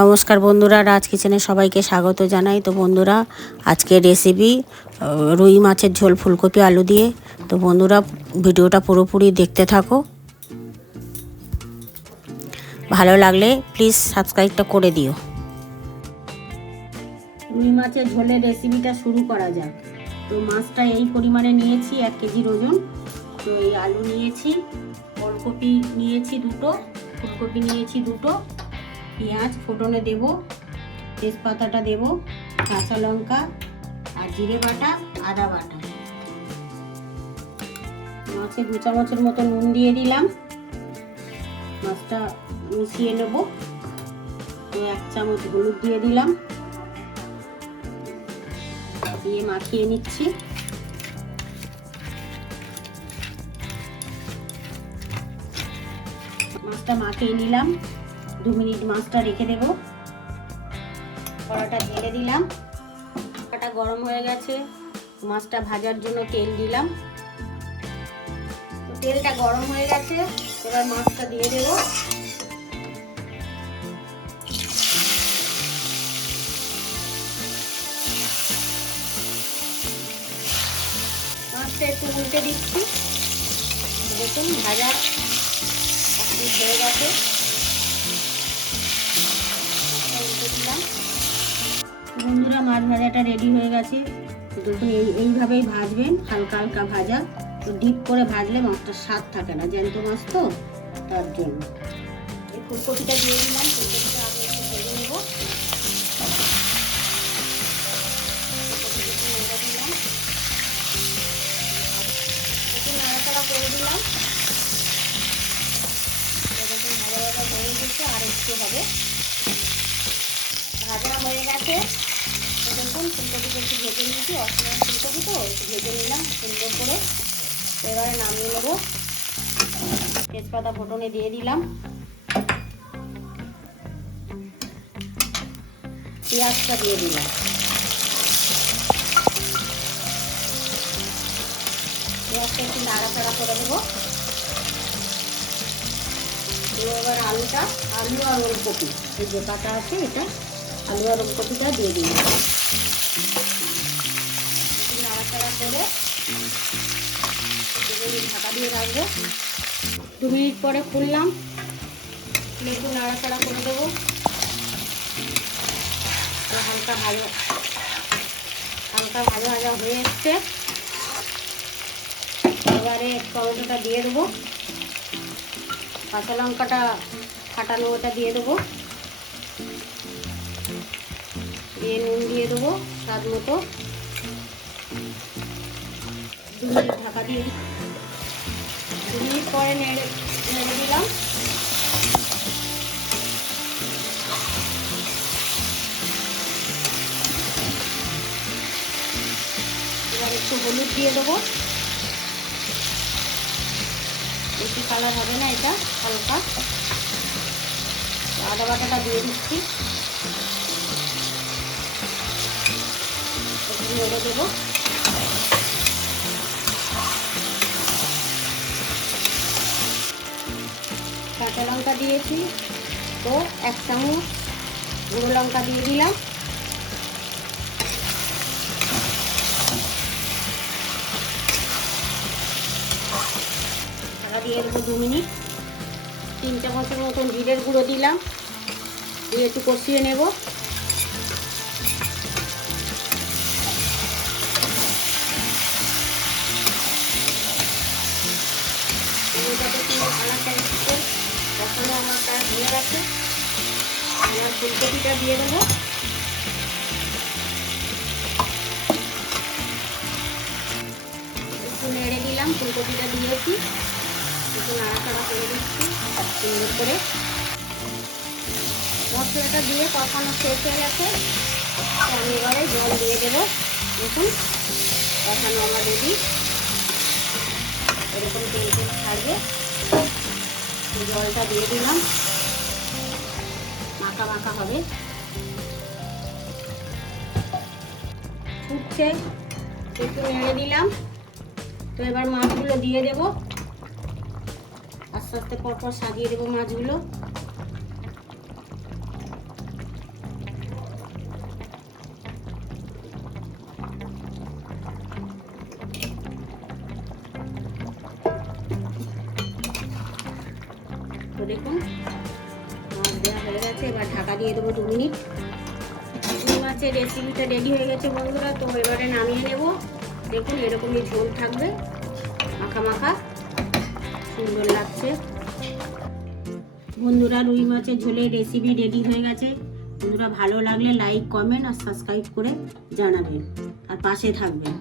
নমস্কার বন্ধুরা, রাজ কিচেনে সবাইকে স্বাগত জানাই। তো বন্ধুরা, আজকের রেসিপি রুই মাছের ঝোল ফুলকপি আলু দিয়ে। তো বন্ধুরা, ভিডিওটা পুরোপুরি দেখতে থাকো। ভালো লাগলে প্লিজ সাবস্ক্রাইবটা করে দিও। রুই মাছের ঝোলের রেসিপিটা শুরু করা যাক। তো মাছটা এই পরিমাণে নিয়েছি, 1 কেজির ওজন। তো এই আলু নিয়েছি, ওলকপি নিয়েছি 2টো, ফুলকপি নিয়েছি 2টো, পেঁয়াজ ফোড়নে দেব, তেজপাতাটা দেব, কাঁচা লঙ্কা আর জিরে বাটা, আদা বাটা। মাছে 2 চামচের মতো নুন দিয়ে দিলাম। মাছটা মিশিয়ে নেব। তো 1 চামচ হলুদ দিয়ে দিলাম, দিয়ে মাখিয়ে নিচ্ছি। মাছটা মাখিয়ে নিলাম, 2 মিনিট মাছটা রেখে দেব। কড়াটা ঢেলে দিলাম, কড়াটা গরম হয়ে গেছে। মাছটা ভাজার জন্য তেল দিলাম। তো তেলটা গরম হয়ে গেছে, এবার মাছটা দিয়ে দেব। মাছটা একটু উল্টে দিচ্ছি। দেখুন ভাজা হয়ে গেছে। উল্টে দিলাম। বন্ধুরা, মাছ ভাজাটা রেডি হয়ে গেছে। দেখুন এইভাবেই ভাজবেন, হালকা হালকা ভাজা। তো ডিপ করে ভাজলে মাছটার স্বাদ থাকে না, জ্যান্ত মাছ তো, তার জন্য। এই ফুলকপিটা দিয়ে দিলাম। ফুলকপিটা আগে একটু ভেজে নেব। একটু নাড়াচাড়া করে দিলাম। এরকম ভাজা ভাজা হয়ে গেছে, আর একটু হবে। ভাজা হয়ে গেছে। দেখুন ফুলকপিটা একটু ভেজে নিয়েছি, অসময় ফুলকপি তো একটু ভেজে নিলাম সুন্দর করে। এবারে নামিয়ে নেব। তেজপাতা ফোড়নে দিয়ে দিলাম, পেঁয়াজটা দিয়ে দিলাম। পেঁয়াজটা একটু নাড়াচাড়া করে দেবো। এবার আলু আর ওলকপি, এই যে কাটা আছে, এটা আলু আর ওলকপিটা দিয়ে দিলাম। একটু নাড়াচাড়া করে ঢাকা দিয়ে রাখবো। 2 মিনিট পরে খুললাম, একটু নাড়াচাড়া করে দেবো। হালকা ভাজা ভাজা হয়ে এসছে। এবারে টমেটোটা দিয়ে দেবো, কাঁচা লঙ্কাটা ফাটানো ওটা দিয়ে দেবো, দিয়ে নুন দিয়ে দেবো স্বাদ মতো। 2 মিনিট ঢাকা দিয়ে 2 মিনিট পরে নেড়ে দিলাম। এবার একটু হলুদ দিয়ে দেবো। বেশি কালার হবে না, এটা হালকা। আদা বাটাটা দিয়ে দিচ্ছি, একটু নেড়ে দেবো। কাঁচা লঙ্কা দিয়েছি, তো 1 চামচ গুঁড়ো লঙ্কা দিয়ে দিলাম। দিয়ে দেবো 2 মিনিট। 3 চামচের মতন জিরের গুঁড়ো দিলাম, দিয়ে একটু কষিয়ে নেব। কখনো আমার কাজ দিয়ে রাখে। আমার ফুলকপিটা দিয়ে দেবো। একটু নেড়ে দিলাম, ফুলকপিটা দিয়েছি, একটু নাড়াচাড়া করে দিচ্ছি সুন্দর করে। মশলাটা দিয়ে কখনো শেষ হয়ে গেছে। আমি এবারে জল দিয়ে দেবো। দেখুন কখনো আমার রেডি, এরকম তেল ছাড়বে। জলটা দিয়ে দিলাম, মাখা মাখা হবে। ফুটছে, একটু নেড়ে দিলাম। তো এবার মাছগুলো দিয়ে দেব, আস্তে আস্তে পরপর সাজিয়ে দেবো মাছগুলো। দেখুন মাছ দেওয়া হয়ে গেছে, এবার ঢাকা দিয়ে দেবো 2 মিনিট। রুই মাছের রেসিপিটা রেডি হয়ে গেছে বন্ধুরা। তো এবারে নামিয়ে নেব। দেখুন এরকমই ঝোল থাকবে, মাখা মাখা, সুন্দর লাগছে বন্ধুরা। রুই মাছের ঝোলের রেসিপি রেডি হয়ে গেছে বন্ধুরা। ভালো লাগলে লাইক, কমেন্ট আর সাবস্ক্রাইব করে জানাবেন আর পাশে থাকবেন।